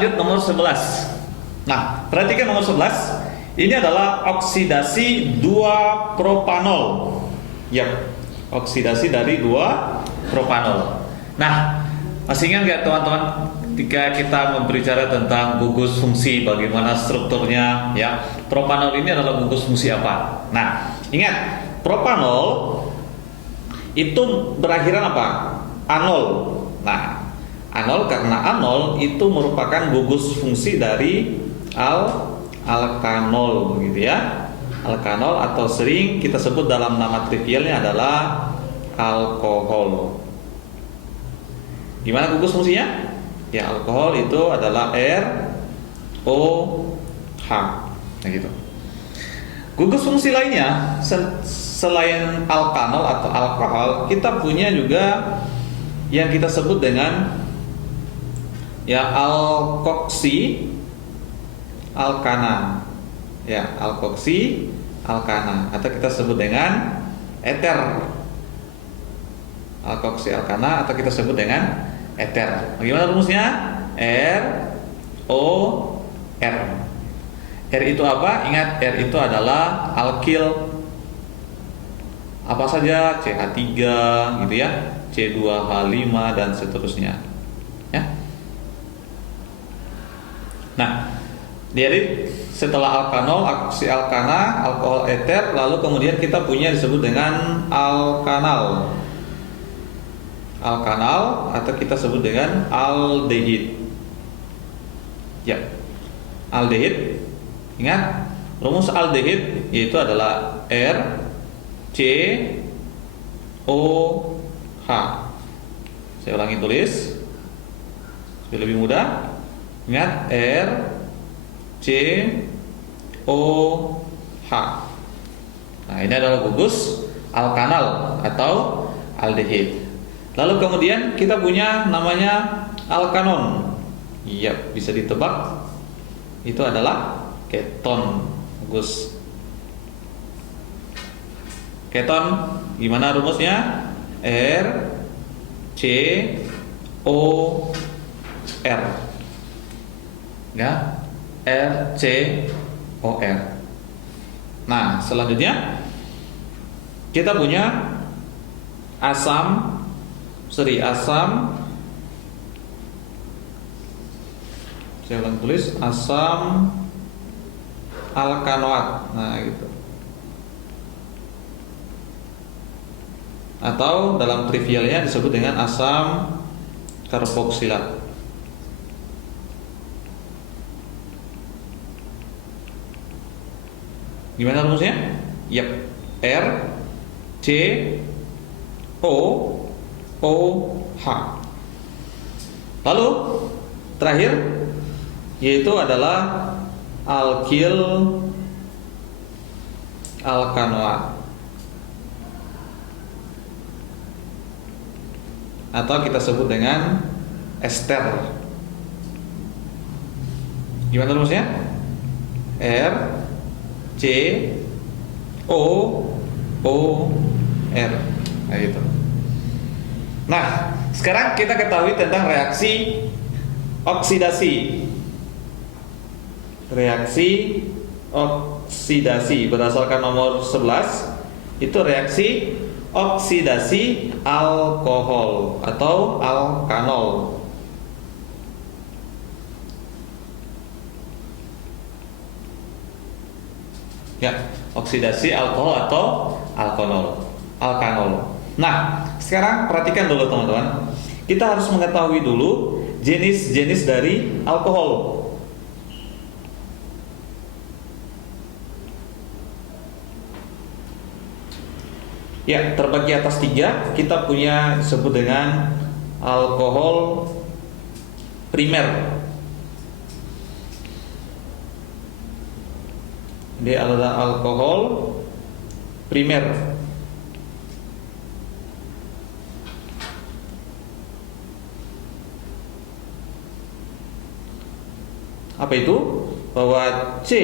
lanjut nomor 11. Nah, perhatikan nomor 11. Ini adalah oksidasi 2 propanol. Yap, oksidasi dari 2 propanol. Nah, masih ingat nggak teman-teman ketika kita berbicara tentang gugus fungsi, bagaimana strukturnya ya? Propanol ini adalah gugus fungsi apa? Nah, ingat, propanol itu berakhiran apa? Anol. Nah, anol karena anol itu merupakan gugus fungsi dari alkanol gitu ya. Alkanol atau sering kita sebut dalam nama trivialnya adalah alkohol. Gimana gugus fungsinya? Ya, alkohol itu adalah ROH. Nah gitu. Gugus fungsi lainnya selain alkanol atau alkohol, kita punya juga yang kita sebut dengan ya alkoksi alkana. Ya, alkoksi alkana atau kita sebut dengan eter. Alkoksi alkana atau kita sebut dengan eter. Bagaimana rumusnya? ROR. R itu apa? Ingat, R itu adalah alkil. Apa saja? CH3 gitu ya, C2H5 dan seterusnya. Ya. Nah, jadi setelah alkanol, oksi alkana, alkohol eter, lalu kemudian kita punya disebut dengan alkanal. Alkanal atau kita sebut dengan aldehid. Ya, aldehid. Ingat, rumus aldehid yaitu adalah RCOH. Saya ulangi tulis supaya lebih mudah. Ingat, RCOH. Nah, ini adalah gugus alkanal atau aldehid. Lalu kemudian kita punya namanya alkanon. Iya, bisa ditebak. Itu adalah keton. Bagus. Keton gimana rumusnya? RCOR. Ya, RCOR. Nah, selanjutnya kita punya asam saya ulang tulis asam alkanoat. Nah gitu. Atau dalam trivialnya disebut dengan asam karboksilat. Gimana rumusnya? Yap, R C OH. Lalu terakhir yaitu adalah alkil alkanoat atau kita sebut dengan ester. Gimana rumusnya? R C OR. Nah gitu. Nah, sekarang kita ketahui tentang reaksi oksidasi. Reaksi oksidasi berdasarkan nomor 11 itu reaksi oksidasi alkohol atau alkanol. Ya, oksidasi alkohol atau alkanol. Nah, sekarang perhatikan dulu teman-teman. Kita harus mengetahui dulu jenis-jenis dari alkohol. Ya, terbagi atas 3. Kita punya disebut dengan alkohol primer. Dia adalah alkohol primer. Apa itu? Bahwa C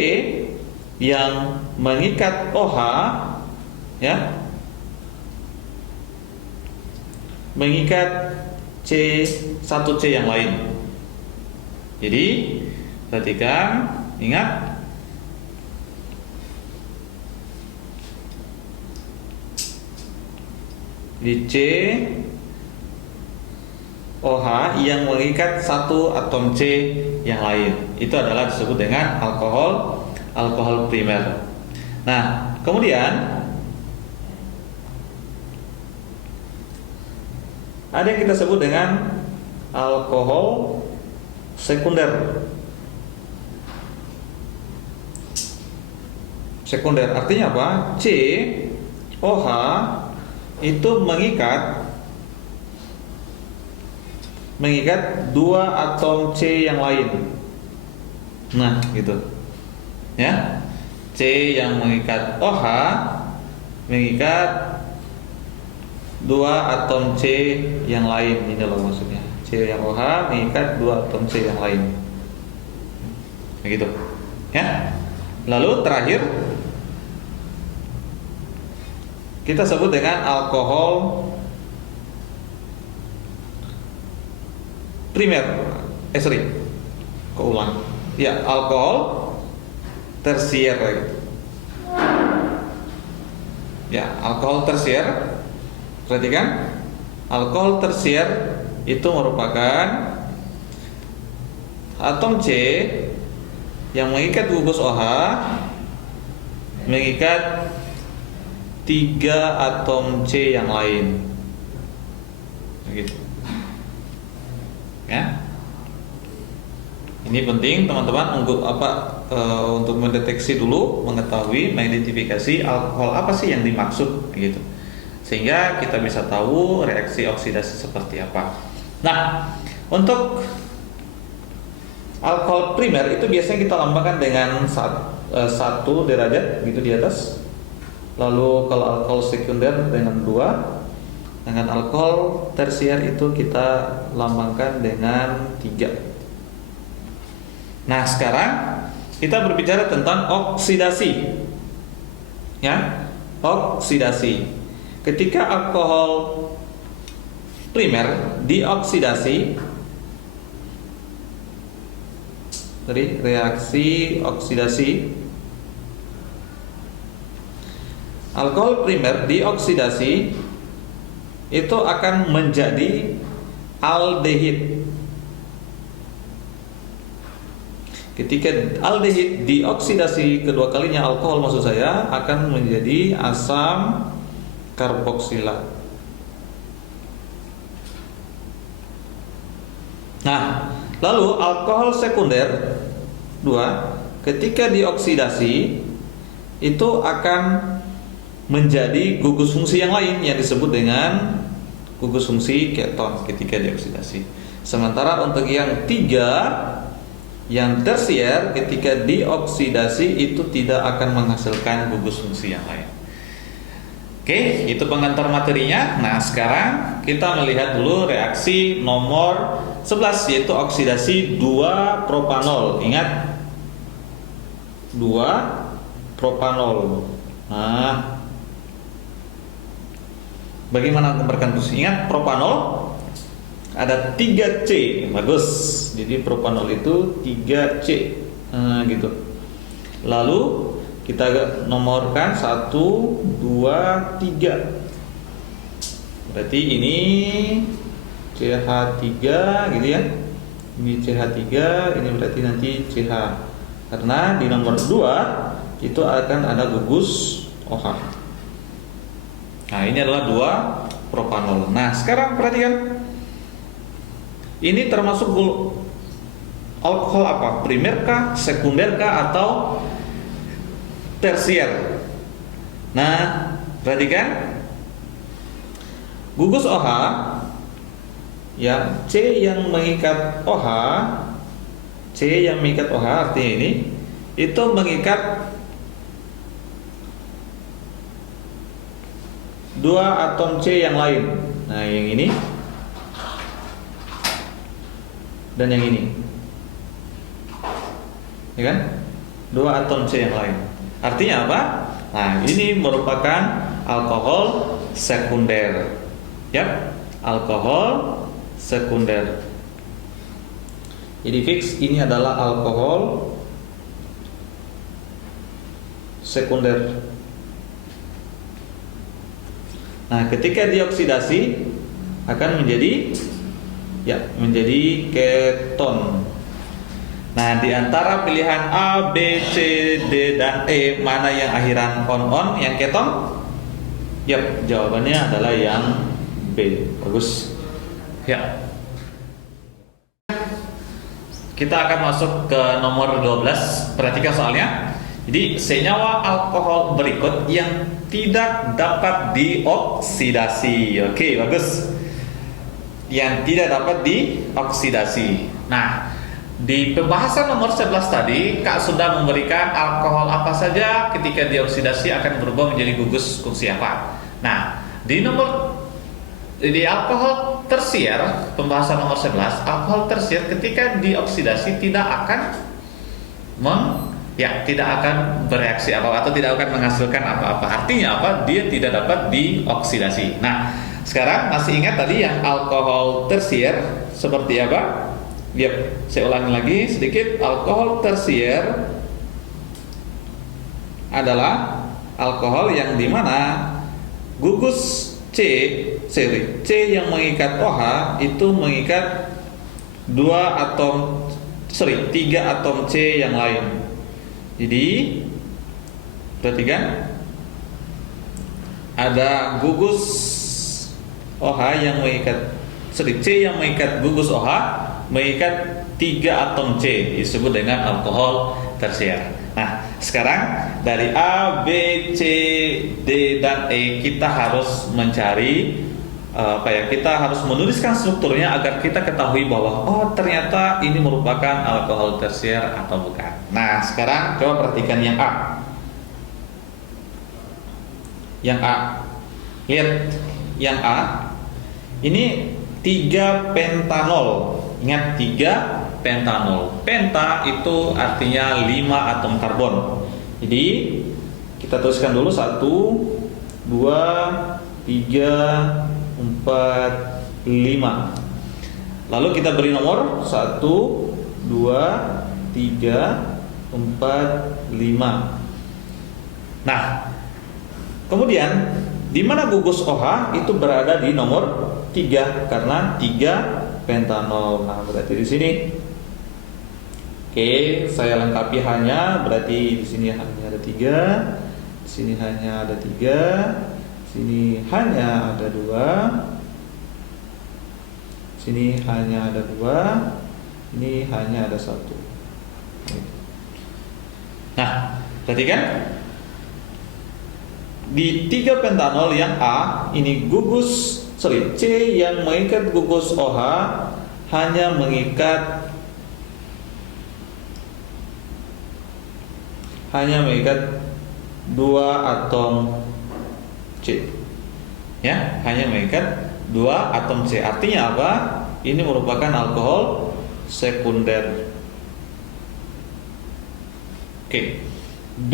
yang mengikat OH ya, mengikat C1C yang lain. Jadi perhatikan, ingat di C OH yang mengikat satu atom C yang lain, itu adalah disebut dengan alkohol primer. Nah, kemudian ada yang kita sebut dengan alkohol sekunder. Sekunder artinya apa? C OH itu mengikat dua atom C yang lain. Nah, gitu. Ya. C yang mengikat OH mengikat dua atom C yang lain. Ini loh maksudnya. C yang OH mengikat dua atom C yang lain. Begitu. Ya. Lalu terakhir kita sebut dengan alkohol primer. Keulang. Ya, alkohol tersier gitu. Ya, alkohol tersier. Perhatikan, alkohol tersier itu merupakan atom C yang mengikat gugus OH mengikat 3 atom C yang lain. Begitu. Ya. Ini penting teman-teman untuk mendeteksi dulu, mengetahui, mengidentifikasi alkohol apa sih yang dimaksud gitu. Sehingga kita bisa tahu reaksi oksidasi seperti apa. Nah, untuk alkohol primer itu biasanya kita lambangkan dengan 1 derajat gitu di atas. Lalu kalau alkohol sekunder dengan 2, dengan alkohol tersier itu kita lambangkan dengan 3. Nah, sekarang kita berbicara tentang oksidasi. Ya, oksidasi. Ketika alkohol primer dioksidasi, dari reaksi oksidasi, alkohol primer dioksidasi itu akan menjadi aldehid. Ketika aldehid dioksidasi kedua kalinya alkohol maksud saya akan menjadi asam karboksilat. Nah, lalu alkohol sekunder 2 ketika dioksidasi itu akan menjadi gugus fungsi yang lain yang disebut dengan gugus fungsi keton ketika dioksidasi. Sementara untuk yang 3 yang tersier ketika dioksidasi itu tidak akan menghasilkan gugus fungsi yang lain. Oke, itu pengantar materinya. Nah, sekarang kita melihat dulu reaksi nomor 11 yaitu oksidasi 2-propanol. Ingat 2-propanol. Nah, bagaimana gambarkan terus? Ingat propanol ada 3C. Bagus. Jadi propanol itu 3C. Gitu. Lalu kita nomorkan 1, 2, 3. Berarti ini CH3 gitu ya. Ini CH3, ini berarti nanti CH. Karena di nomor 2 itu akan ada gugus OH. Nah, ini adalah 2-propanol. Nah, sekarang perhatikan. Ini termasuk alkohol apa? Primer kah, sekunder kah, atau tersier? Nah, perhatikan. Gugus OH ya, C yang mengikat OH, C yang mengikat OH artinya ini itu mengikat 2 atom C yang lain. Nah, yang ini dan yang ini, ya kan? 2 atom C yang lain. Artinya apa? Nah, ini merupakan alkohol sekunder. Ya, alkohol sekunder. Jadi fix ini adalah alkohol sekunder. Nah, ketika dioksidasi akan menjadi keton. Nah, di antara pilihan A, B, C, D, dan E, mana yang akhiran on yang keton? Jawabannya adalah yang B. Bagus. Ya. Kita akan masuk ke nomor 12. Perhatikan soalnya. Jadi, senyawa alkohol berikut yang tidak dapat dioksidasi. Oke, bagus. Yang tidak dapat dioksidasi. Nah, di pembahasan nomor 11 tadi, Kak sudah memberikan alkohol apa saja ketika dioksidasi akan berubah menjadi gugus fungsi apa. Nah, di alkohol tersier, pembahasan nomor 11, alkohol tersier ketika dioksidasi tidak akan bereaksi apa atau tidak akan menghasilkan apa-apa. Artinya apa? Dia tidak dapat dioksidasi. Nah, sekarang masih ingat tadi yang alkohol tersier seperti apa? Saya ulangi lagi sedikit. Alkohol tersier adalah alkohol yang dimana gugus C yang mengikat OH itu mengikat 3 atom C yang lain. Jadi perhatikan, ada gugus OH yang mengikat C yang mengikat gugus OH mengikat 3 atom C, disebut dengan alkohol tersier. Nah, sekarang dari A, B, C, D, dan E kita harus mencari kita harus menuliskan strukturnya agar kita ketahui bahwa ternyata ini merupakan alkohol tersier atau bukan. Nah, sekarang coba perhatikan yang A. Yang A. Lihat yang A. Ini 3 pentanol. Ingat 3 pentanol. Penta itu artinya 5 atom karbon. Jadi kita tuliskan dulu 1, 2, 3, 4, 5. Lalu kita beri nomor 1, 2, 3, 4, 5. Nah, kemudian di mana gugus OH itu berada di nomor 3 karena 3 pentanol. Nah, berarti di sini. Oke, saya lengkapi hanya berarti di sini hanya ada 3, di sini hanya ada 3. Sini hanya ada 2, sini hanya ada 2, ini hanya ada 1. Nah, perhatikan di 3 pentanol yang A ini C yang mengikat gugus OH hanya mengikat 2 atom C. Hanya mengikat 2 atom C. Artinya apa? Ini merupakan alkohol sekunder. Oke. B.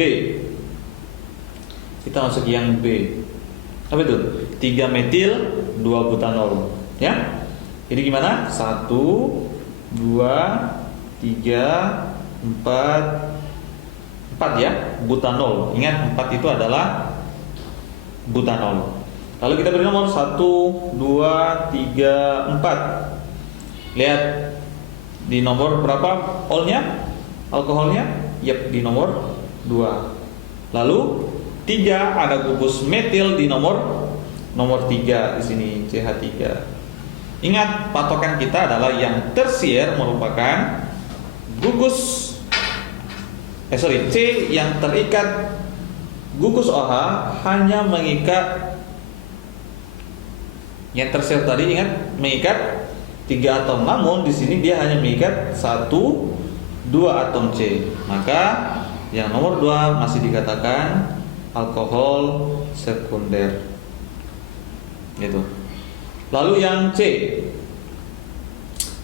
Kita masuk yang B. Apa itu? 3 metil 2 butanol. Jadi gimana? 1, 2, 3, 4 butanol. Ingat 4 itu adalah butanol. Lalu kita beri nomor 1, 2, 3, 4. Lihat di nomor berapa alkoholnya? Di nomor 2. Lalu 3 ada gugus metil di nomor 3 di sini, CH3. Ingat patokan kita adalah yang tersier merupakan C yang terikat gugus OH hanya mengikat yang tersier tadi, ingat mengikat 3 atom, namun di sini dia hanya mengikat 1, 2 atom C. Maka yang nomor 2 masih dikatakan alkohol sekunder. Gitu. Lalu yang C.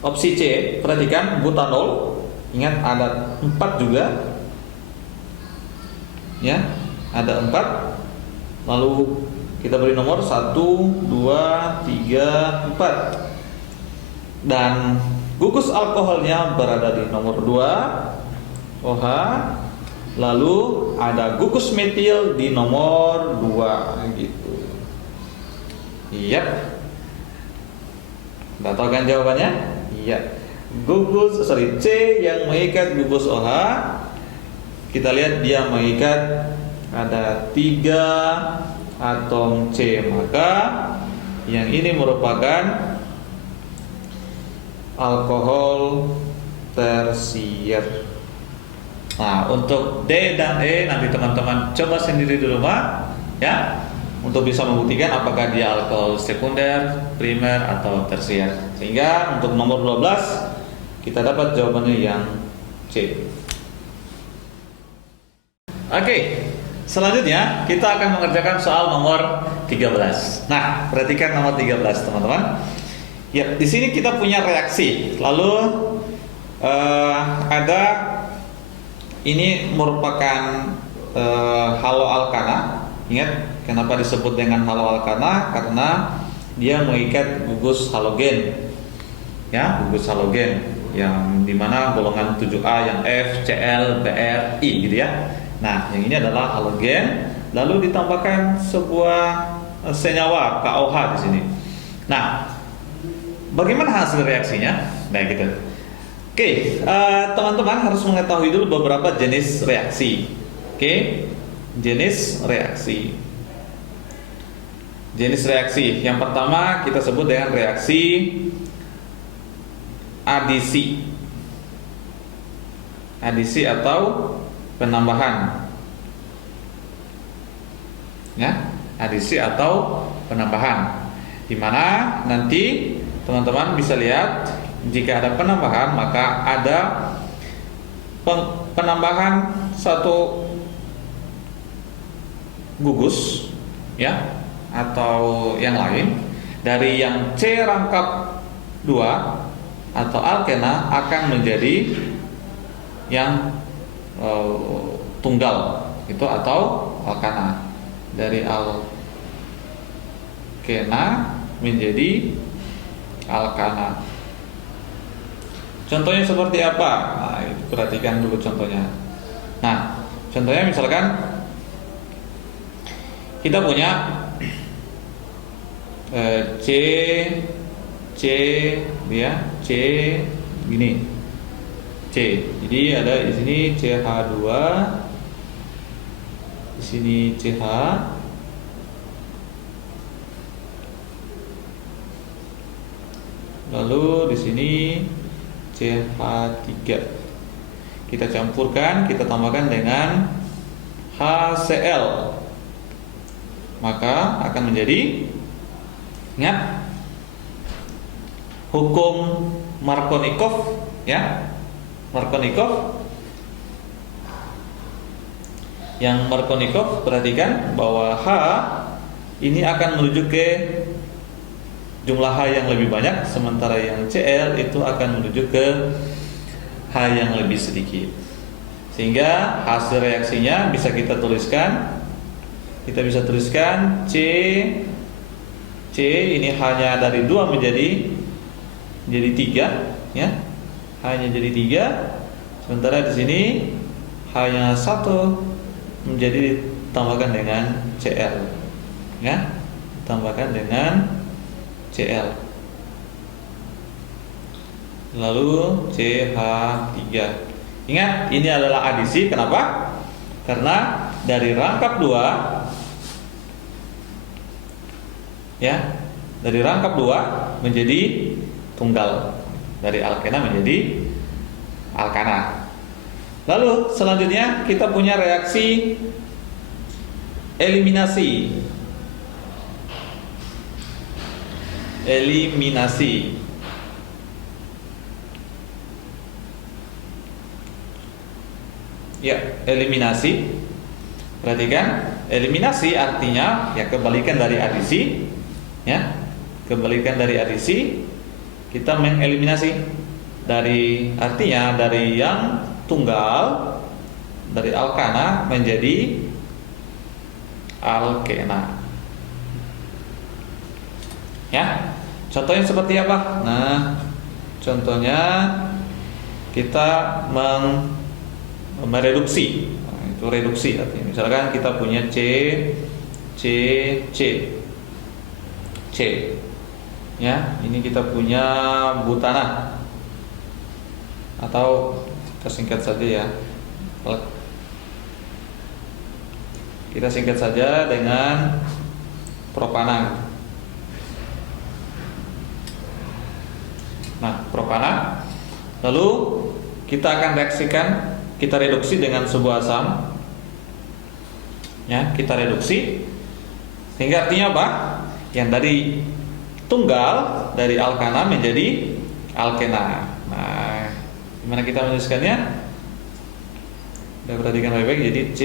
Opsi C, perhatikan butanol. Ingat ada 4 juga. Ada 4. Lalu kita beri nomor 1, 2, 3, 4. Dan gugus alkoholnya berada di nomor 2 OH, lalu ada gugus metil di nomor 2 gitu. Iya. Udah tahu kan jawabannya? Iya. C yang mengikat gugus OH, kita lihat dia mengikat ada 3 atom C, maka yang ini merupakan alkohol tersier. Nah, untuk D dan E nanti teman-teman coba sendiri di rumah ya, untuk bisa membuktikan apakah dia alkohol sekunder, primer atau tersier. Sehingga untuk nomor 12 kita dapat jawabannya yang C. Oke, selanjutnya kita akan mengerjakan soal nomor 13. Nah, perhatikan nomor 13 teman-teman. Ya, di sini kita punya reaksi. Lalu ada ini merupakan haloalkana. Ingat kenapa disebut dengan haloalkana? Karena dia mengikat gugus halogen. Ya, gugus halogen yang dimana golongan 7A yang F, Cl, Br, I gitu ya. Nah, yang ini adalah halogen, lalu ditambahkan sebuah senyawa KOH di sini. Nah, bagaimana hasil reaksinya? Nah, gitu. Oke, teman-teman harus mengetahui dulu beberapa jenis reaksi. Oke, jenis reaksi. Jenis reaksi. Yang pertama kita sebut dengan reaksi adisi. Adisi atau penambahan. Ya, adisi atau penambahan. Di mana nanti teman-teman bisa lihat jika ada penambahan maka ada penambahan satu gugus ya atau yang lain dari yang C rangkap 2 atau alkena akan menjadi yang tunggal itu atau alkana. Dari alkena menjadi alkana. Contohnya seperti apa? Nah, perhatikan dulu contohnya. Nah, contohnya misalkan kita punya C ya, C gini. C. Jadi ada di sini CH2, di sini CH, lalu di sini CH3. Kita campurkan, kita tambahkan dengan HCl. Maka akan menjadi, ingat hukum Markovnikov ya. Markovnikov. Yang Markovnikov perhatikan bahwa H ini akan menuju ke jumlah H yang lebih banyak, sementara yang Cl itu akan menuju ke H yang lebih sedikit. Sehingga hasil reaksinya bisa kita tuliskan. Kita bisa tuliskan C ini hanya dari 2 menjadi 3 ya. Hanya jadi 3. Sementara di sini hanya 1 menjadi ditambahkan dengan Cl. Ya. Ditambahkan dengan Cl. Lalu CH3. Ingat, ini adalah adisi. Kenapa? Karena dari rangkap 2 ya, dari rangkap 2 menjadi tunggal. Dari alkena menjadi alkana. Lalu selanjutnya kita punya reaksi eliminasi. Eliminasi. Ya, eliminasi. Perhatikan, eliminasi artinya ya kebalikan dari adisi. Ya, kebalikan dari adisi. Kita mengeliminasi dari, artinya dari yang tunggal, dari alkana menjadi alkena. Ya, contohnya seperti apa? Nah, Contohnya kita mereduksi. Nah, itu reduksi artinya. Misalkan kita punya C, ya, ini kita punya butana, atau kita singkat saja ya, kita singkat saja dengan propana. Nah, propana, lalu kita akan reaksikan, kita reduksi dengan sebuah asam, ya, kita reduksi, sehingga artinya apa? Yang dari tunggal dari alkana menjadi alkena. Nah, gimana kita menuliskannya? Kita perhatikan baik-baik. Jadi C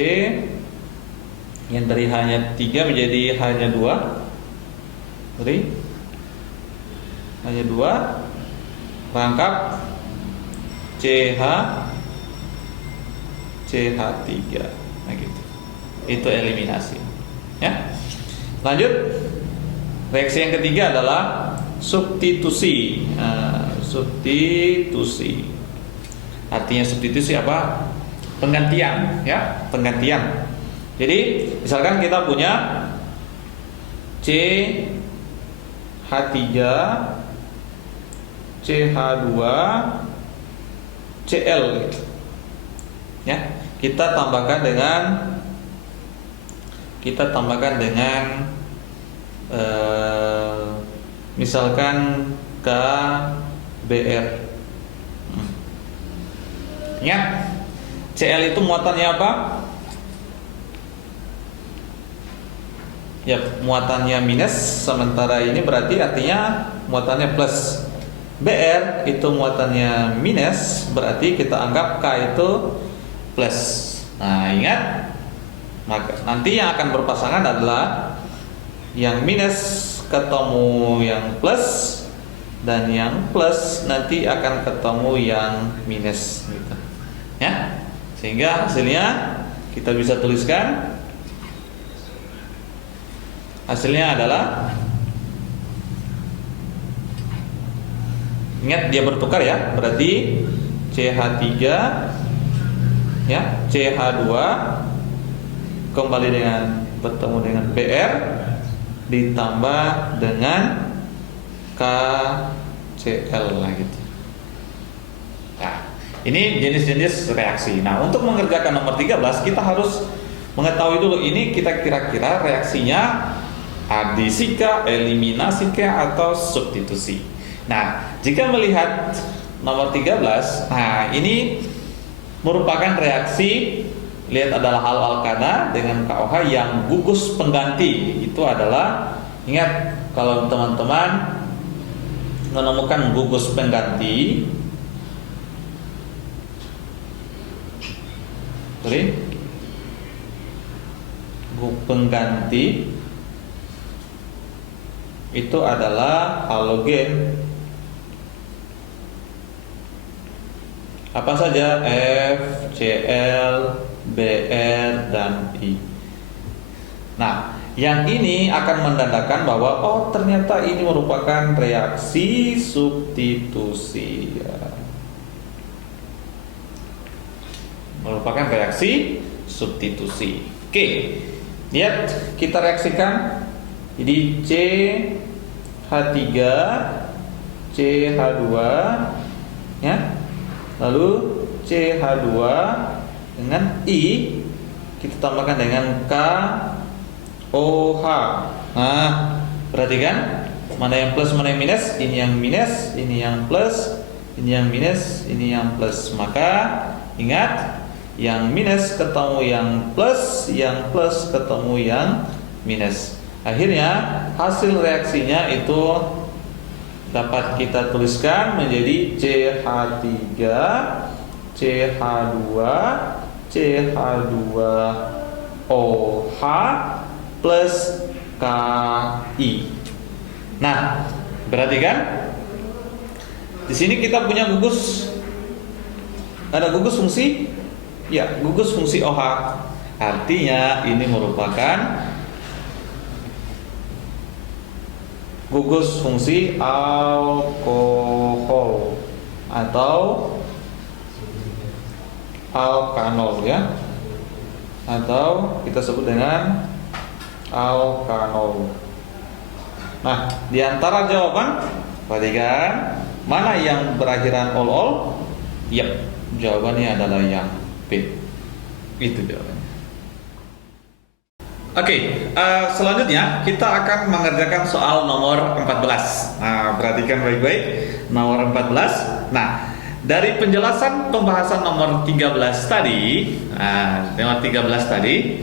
yang dari hanya 3 menjadi hanya 2. Dari hanya 2 rangkap CH3. Nah gitu. Itu eliminasi. Ya. Lanjut. Reaksi yang ketiga adalah substitusi. Substitusi. Artinya substitusi apa? Penggantian, ya, penggantian. Jadi, misalkan kita punya CH3 CH2 Cl gitu. Ya, kita tambahkan dengan misalkan KBr. Ingat, Cl itu muatannya apa? Ya, muatannya minus, sementara ini berarti artinya muatannya plus. Br itu muatannya minus, berarti kita anggap K itu plus. Nah, ingat, maka nanti yang akan berpasangan adalah yang minus ketemu yang plus, dan yang plus nanti akan ketemu yang minus gitu. Ya. Sehingga hasilnya kita bisa tuliskan, hasilnya adalah, ingat dia bertukar ya, berarti CH3 ya, CH2 kembali dengan bertemu dengan Br ditambah dengan KCl gitu. Nah, ini jenis-jenis reaksi. Nah, untuk mengerjakan nomor 13 kita harus mengetahui dulu ini kita kira-kira reaksinya adisi kah, eliminasi kah, atau substitusi. Nah, jika melihat nomor 13, nah ini merupakan reaksi, lihat adalah hal alkana dengan KOH yang gugus pengganti. Itu adalah, ingat kalau teman-teman menemukan gugus pengganti, gugus pengganti itu adalah halogen. Apa saja? F, Cl, Br, dan I. Nah, yang ini akan menandakan bahwa oh ternyata ini merupakan reaksi substitusi. Merupakan reaksi substitusi. Oke, lihat kita reaksikan. Jadi CH3 CH2 ya. Lalu CH2 dengan I kita tambahkan dengan KOH. Nah, perhatikan mana yang plus, mana yang minus. Ini yang minus, ini yang plus, ini yang minus, ini yang plus. Maka ingat, yang minus ketemu yang plus ketemu yang minus. Akhirnya hasil reaksinya itu dapat kita tuliskan menjadi CH3 CH2 CH2OH plus KI. Nah, berarti kan di sini kita punya gugus, ada gugus fungsi, ya gugus fungsi OH. Artinya ini merupakan gugus fungsi alkohol. atau alkanol ya, atau kita sebut dengan alkanol. Nah, di antara jawaban, perhatikan mana yang berakhiran ol-ol? Yap, jawabannya adalah yang B. Itu jawabannya. Oke, selanjutnya kita akan mengerjakan soal nomor 14. Nah, perhatikan baik-baik, nomor 14. Nah, dari penjelasan pembahasan nomor 13 tadi, nomor 13 tadi,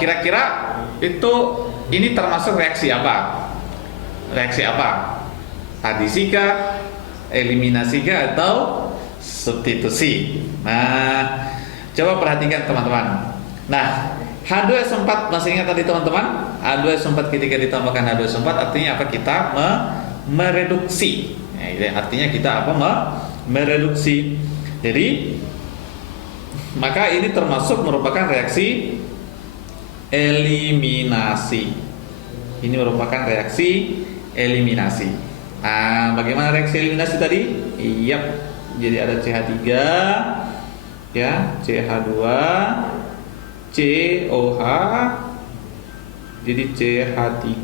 kira-kira itu ini termasuk reaksi apa? Reaksi apa? Adisi kah, eliminasi kah, atau substitusi? Nah, coba perhatikan teman-teman. Nah, H2SO4 masih ingat tadi teman-teman? H2SO4 ketika ditambahkan H2SO4 artinya apa? Kita mereduksi. Nah, artinya kita apa? Mereduksi. Jadi, maka ini termasuk merupakan reaksi eliminasi. Ini merupakan reaksi eliminasi. Nah, bagaimana reaksi eliminasi tadi? Iya, jadi ada CH3 ya, CH2, COH, jadi CH3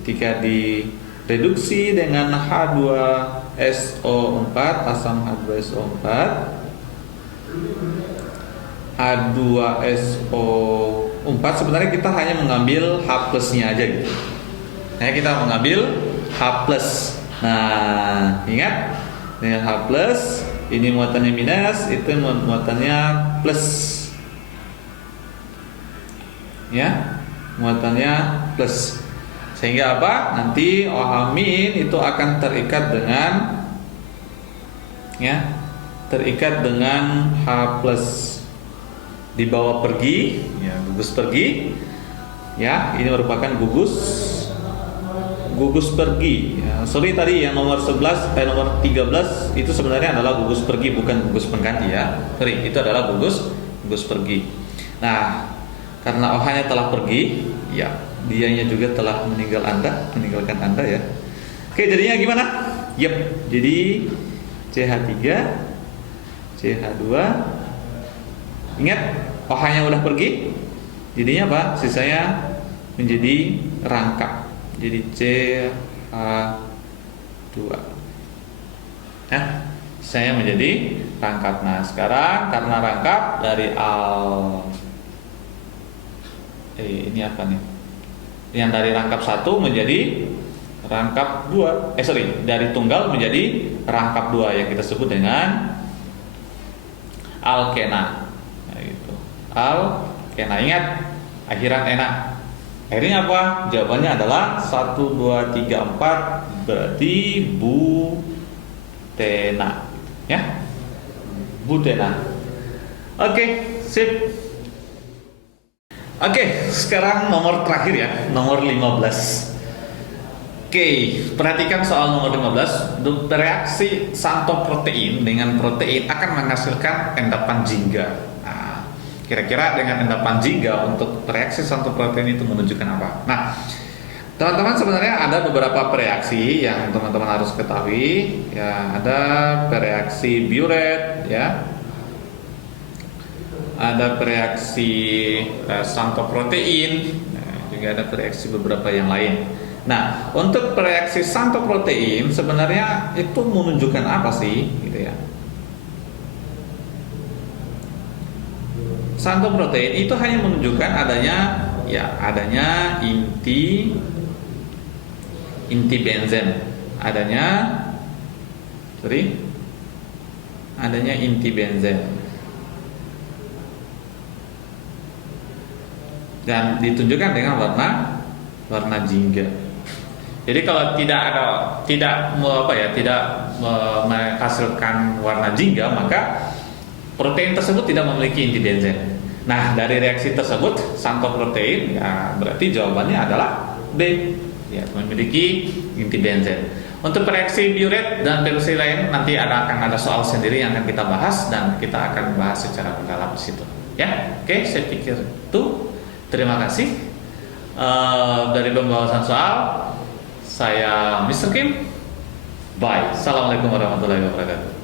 ketika direduksi dengan H2SO4, asam H2SO4, H2SO4 sebenarnya kita hanya mengambil H plusnya aja gitu. Nah, kita mengambil H plus. Nah, ingat dengan H plus, ini muatannya minus, itu muatannya plus. Ya, muatannya plus. Sehingga apa? Nanti OH- itu akan terikat dengan ya, terikat dengan H plus. Dibawa pergi, ya, gugus pergi. Ya, ini merupakan gugus pergi. Ya, sorry tadi yang nomor 11, nomor 13 itu sebenarnya adalah gugus pergi, bukan gugus pengganti ya. Sorry, itu adalah gugus pergi. Nah, karena OH-nya telah pergi, ya, dianya juga telah meninggalkan Anda ya. Oke, jadinya gimana? Yep, jadi CH3, CH2. Ingat, OH-nya udah pergi. Jadinya apa? Sisanya menjadi rangkap. Jadi CH2. Nah, saya menjadi rangkap. Nah, sekarang karena rangkap dari ini apa nih? Yang dari rangkap 1 menjadi rangkap 2. Dari tunggal menjadi rangkap 2 yang kita sebut dengan alkena. Nah, gitu. Alkena. Ingat, akhiran enak. Akhirnya apa? Jawabannya adalah 1, 2, 3, 4, berarti butena. Ya? Butena. Oke, sip. Oke, sekarang nomor terakhir ya, nomor 15. Oke, perhatikan soal nomor 15. Reaksi santoprotein dengan protein akan menghasilkan endapan jingga. Nah, kira-kira dengan endapan jingga untuk reaksi santoprotein itu menunjukkan apa? Nah, teman-teman, sebenarnya ada beberapa reaksi yang teman-teman harus ketahui. Ya, ada reaksi biuret, ya. Ada reaksi santoprotein, juga ada reaksi beberapa yang lain. Nah, untuk reaksi santoprotein sebenarnya itu menunjukkan apa sih, gitu ya? Santoprotein itu hanya menunjukkan adanya inti benzen, adanya inti benzen. Dan ditunjukkan dengan warna jingga. Jadi kalau tidak menghasilkan warna jingga, maka protein tersebut tidak memiliki inti benzen. Nah, dari reaksi tersebut santoprotein, ya berarti jawabannya adalah B, ya, memiliki inti benzen. Untuk reaksi biuret dan reaksi lain nanti akan ada soal sendiri yang akan kita bahas dan kita akan bahas secara mendalam di situ. Ya, oke, saya pikir itu. Terima kasih dari pembahasan soal. Saya Mr. Kim. Bye. Assalamualaikum warahmatullahi wabarakatuh.